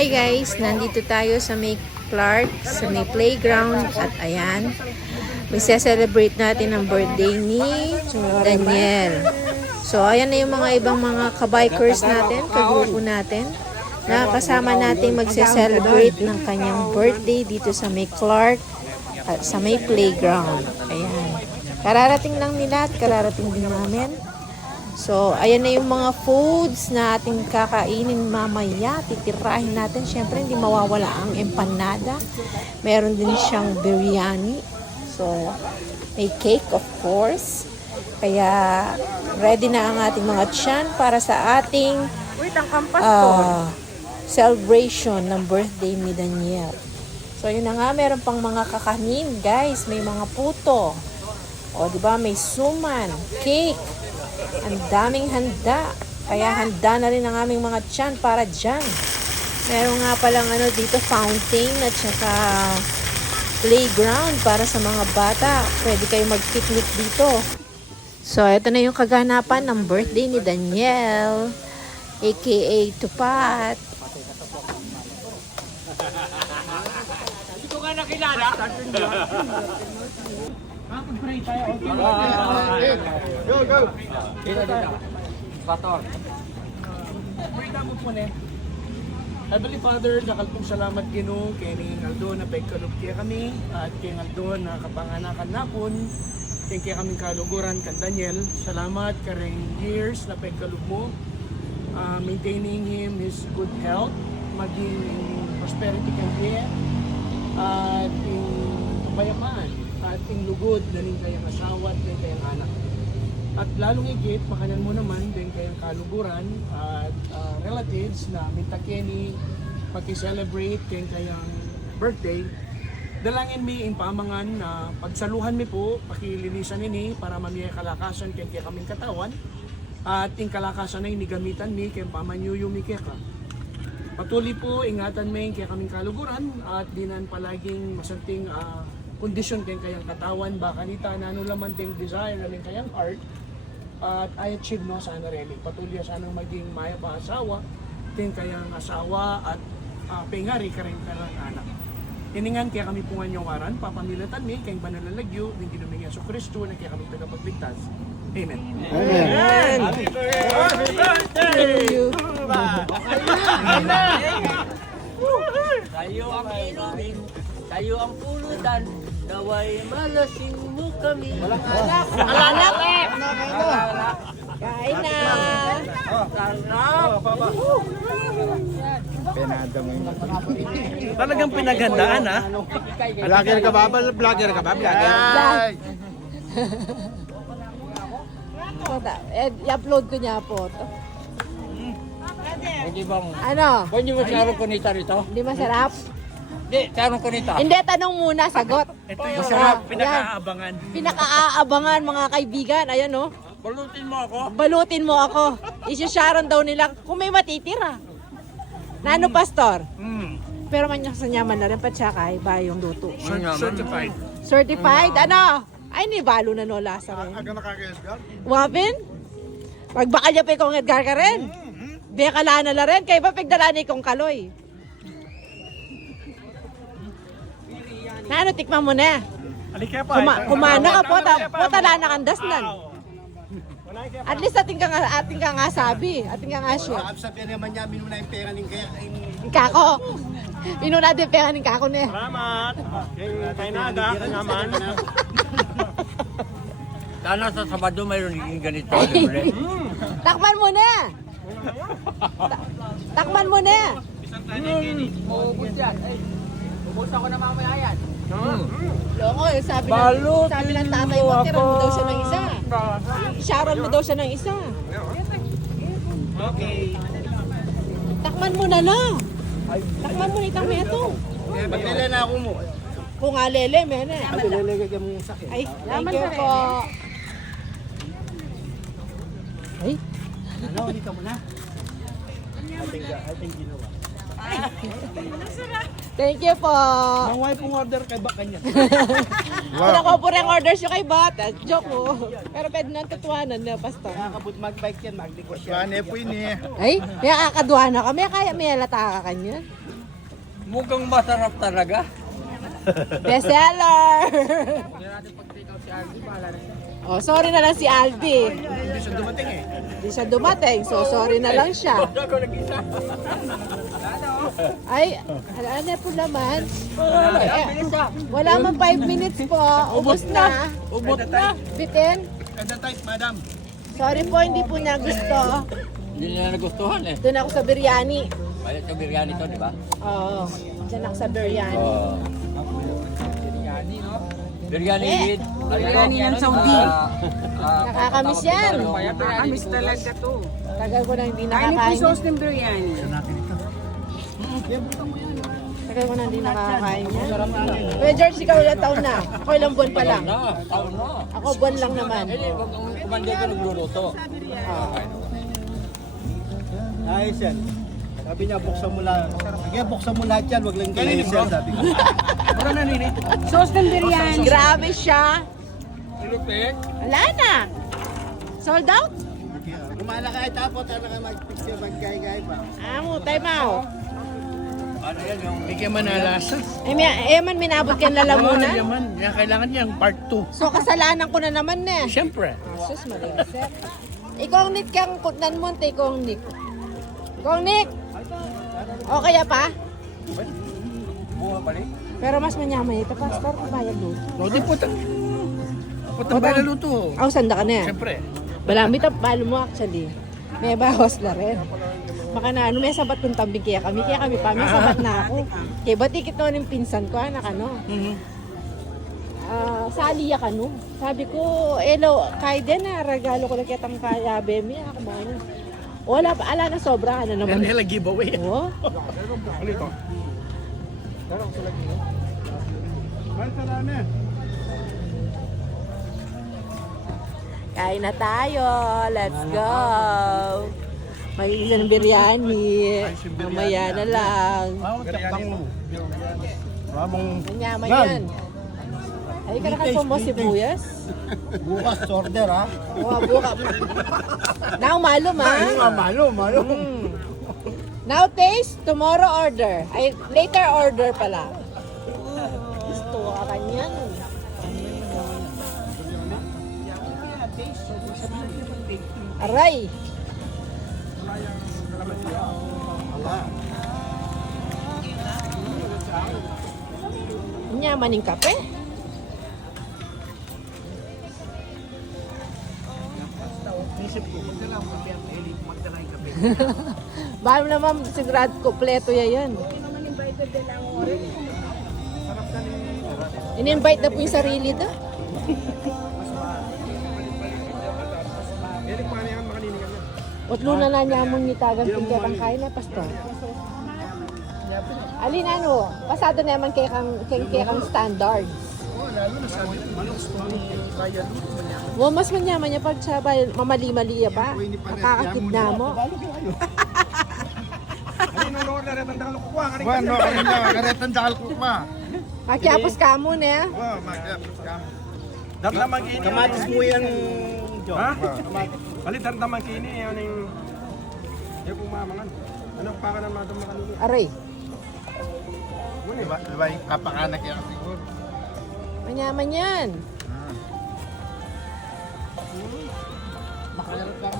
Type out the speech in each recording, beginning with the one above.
Hi guys, nandito tayo sa may Clark, sa may playground at ayan, may celebrate natin ang birthday ni Daniel. So ayan na yung mga ibang mga kabikers natin, kagrupo natin, na kasama natin magse-celebrate ng kanyang birthday dito sa may Clark at sa may playground. Ayan, kararating lang nila at kararating din namin. So, ayan na yung mga foods na ating kakainin mamaya. Titirahin natin. Siyempre, hindi mawawala ang empanada. Meron din siyang biryani. So, may cake, of course. Kaya, ready na ang ating mga tiyan para sa ating celebration ng birthday ni Daniel. So, yun na nga. Meron pang mga kakanin, guys. May mga puto. O, diba? May suman, cake. Ang daming handa. Kaya handa na rin ang aming mga tiyan para dyan. Meron nga palang dito fountain at saka playground para sa mga bata. Pwede kayo mag-picnic dito. So, ito na yung kaganapan ng birthday ni Daniel, aka Tupat. Hindi ko nga nakilala. Go, go! Dito. Sator. Pwede mo po ne. Heavenly Father, dakal pong salamat Ginoo kay ning Aldo na pagkalog kay kami at kay Aldo na kapanganakan napon kay kaming kaluguran kan Daniel. Salamat karing years na pagkalog mo, maintaining him his good health, maging prosperity kan niya at yung kapayamaan at yung lugod na rin kayang asawa at kayang anak. At lalong higit, makanan mo naman din kayang kaluguran at relatives na mitakeni pag-celebrate kayang birthday. Dalangin mi in pamangan na pagsaluhan mi po, pakilinisan nini para mamiyay kalakasan kay kaming katawan at yung kalakasan na inigamitan mi kay pamanyuyo mi kaya ka. Patuloy po, ingatan mi kay kaming kaluguran at dinan palaging masanting kondisyon kayang kayang katawan, baka nita na ano laman ting desire namin kayang art at I achieve no sana really. Patuloy sanang maging maya pa asawa, ting kayang asawa at pengari ka rin karang anak. Tiningan kaya kami pungan yung waran, papamilatan mi kayang banalalagyo ng Ginoong Jesucristo na kaya kami tagapagligtas. Amen. Amen. Happy birthday! Tayo ang inumin, tayo ang pulutan, naway malasing mo kami. Walang alak! Alak! Kain na! Talagang pinaghandaan ha? Vlogger ka ba? Vlogger ka ba? Vlogger? I-upload ko niya po. Hindi bang, Ano? pwede mo sarong kunita rito? Hindi masarap? Hindi, sarong kunita. Hindi, tanong muna, sagot. Ito yung Masarap. pinakaabangan. Pinakaabangan mga kaibigan. Ayan oh. Balutin mo ako. Balutin mo ako. Isisharon daw nila kung may matitira. Nano, Pastor? Pero manyaman na rin, patsaka iba yung luto. Certified. Certified? Ano? Ay, nibalo na no, Lazaro. Aga nakaka-esgar? Wapin? Pagbaka niya pa ikong Edgar ka rin. Di kalana na rin. Kaya pa pigdalani ikong kaloy. Nano, tikman mo na. Alika pa. Kumana ka po, tala na kandas nan. At least ating ka nga sabi. Ating ka nga siya. Sabi naman niya, minuna yung pera ng kaya. Kako. Inuna din pera ng kako na. Salamat. Kay Nada, naman. Sana sa Sabado mayroon naging ganito. Takman mo na. Takman mo na. Maubos yan. Ubus ako na mamaya yan. Loko, sabi ng tatay mo, tiran mo daw siya ng isa. Isharon mo daw siya ng isa. Okay. Takman mo na lang. Takman mo na itang meto. Pagdala na ako mo. Kung alele, mene. Pagdala mo yung sakit. Ay, thank you po. Ay, Ano, hindi ka muna. I think ginawa. Thank you po. Mangway pong order kay ba kanya. Wow. Ako po rin orders yung kay Bata. Joke ko. Pero pwede nang tutuanan na, Pastor. Nakakabot mag-bike yan, mag-negosyo. Ano po ini? Ay, may akadwa na kami. Kaya may alata ka kanya. Mukhang masarap talaga. Bestseller! Oh, sorry na lang si Aldi. Hindi siya dumating eh. Hindi siya dumating, so sorry na lang siya. Ako nag-isa. Ay, ano po naman? Wala man 5 minutes po. Ubus na. Ubot na. Bitin. Kada type, madam. Sorry po, hindi po niya gusto. Hindi nila nagustuhan eh. Doon ako sa biryani. Malit sa biryani to, di ba? Oo. Diyan ako sa biryani. Biryani with... Biryani ng Saudi. Nakakamiss yan. Nakakamiss talaga to. Tagal ko na hindi Kainin po nakakain. sauce ng biryani. Tagal ko na hindi nakakain yan. Kuya George, ikaw ilang taon na? Ako ilang buwan pa lang. Taon na. Ako buwan lang naman. Eh, wag ang kumanda ko nagluluto. Ayos yan. Sabi niya, buksan mo lahat. Sige, buksan mo lahat yan. Wag lang kayo yan, sabi ko. Mura na nini. Sauce ng biryani. Grabe siya. Lupit. Wala na. Sold out? Kumala ka ay tapos, ano ka mag-picture, mag-gay-gay pa. Amo, time out. Ano yan yung... Bigyan man na lasa. Eh man, minabot ka na lalamunan. Yaman. Yan, kailangan niyang part 2. So, kasalanan ko na naman na. Siyempre. Sus, malingsep. Ikaw ang Nick kang kutnan mo, te, ikaw ang Nick. Ikaw ang Nick. O kaya pa? Bunga pa rin? Pero mas manyaman ito, Pastor, kumayag doon. O, di putang. Putang ba naluto? Ako, sanda ka na. Siyempre. Malamit ang palo mo actually. May bawas na rin. Baka na ano, may sabat kong tambing kaya kami pa. May sabat na ako. Kaya ba't ikit naman yung pinsan ko, anak ano? Saliya ka no? Sabi ko, elo, kahit din na, regalo ko lang kitang kaya, bemi, ako ba ano? Wala pa, ala na sobra, ano Yan naman. nila giveaway. Oo. Ano ito? Kain na tayo. Let's go. Mag-isa ng biryani. Mamaya na lang. Ramong Manyaman yan. Ay, kanakan mo sibuyas. bukas order, ha? Buka. Now, malum ha. Malo. Now taste, tomorrow order. Ay, later order pala. Gusto ka kanyan. Aray. Nyaman yung kape. Isip ko, magdala ako kape at mahilig magdala yung kape. Bahala naman, sigurado kompleto yan. In-invite na po yung sarili do. Utlo na na niya mong ngitagan pagkakang kain na, Pastor. Alin ano, pasado naman kay kang standard. Lalo na sabi, malos ko ang kaya Mas manyaman niya pag siya ba, mamali-mali ba? Makakakit na mo. Bueno, kanina, karetan dahil ko pa. Makiapos ka mo na. Wow, mag-apos ka. Dat naman kini. Kamatis mo yan, Jo. Ha? Palitan naman kini. Yan yung... Yung pumamangan. Anong pa ka na madaman kanina? Aray, Diba yung kapakanak yan siguro? manyaman yan. Makayarap yung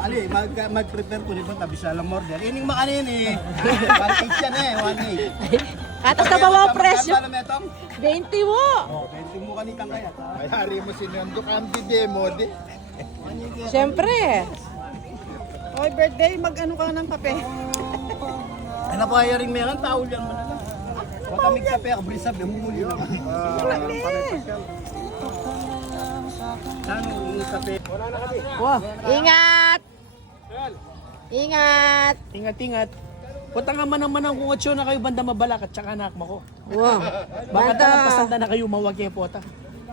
Ali, mag-prepare ko nito tabi sa alam order. Ining makanin eh. 1.8 yan eh, 1.8. Katas na ba mga presyo? Paano metong? 20 mo. Oh, 20 mo kanitang kaya. Ayari mo sinundo ka ang demo di. Siyempre. Oy, birthday, mag-ano ka ng kape? Ano po ayaring meron, tao yan mo na lang. Huwag kami kape, kabrisab, yung muli naman. Saan yung kape? Wow. Ingat! Ingat! Ingat-ingat. Punta nga man ang kung atyo na kayo banda mabalak at saka anak mo ko. Wow. Baka Banda. pasanda na kayo mawag po ta.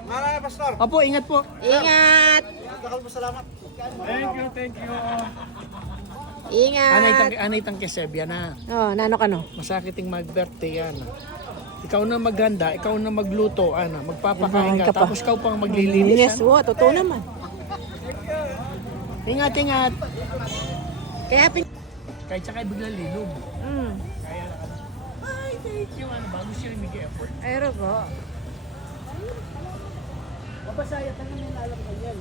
Maraming pastor. Opo, ingat po. Ingat! Kakal mo salamat. Thank you. Ingat. Anay tang kesebya na. Oh, nano ka no? Masakit yung mag-birthday yan. Ikaw na maghanda, ikaw na magluto, magpapakain Ka ka, pa. tapos ikaw pang maglilinis. Yes, totoo naman. Ingat, ingat. Kaya Kahit sa kayo bigla lilog. Mm. Kaya na ay, thank you. Bago siya rin mag-effort. Ayro ko. Mapasaya ka na nilalang kanyan.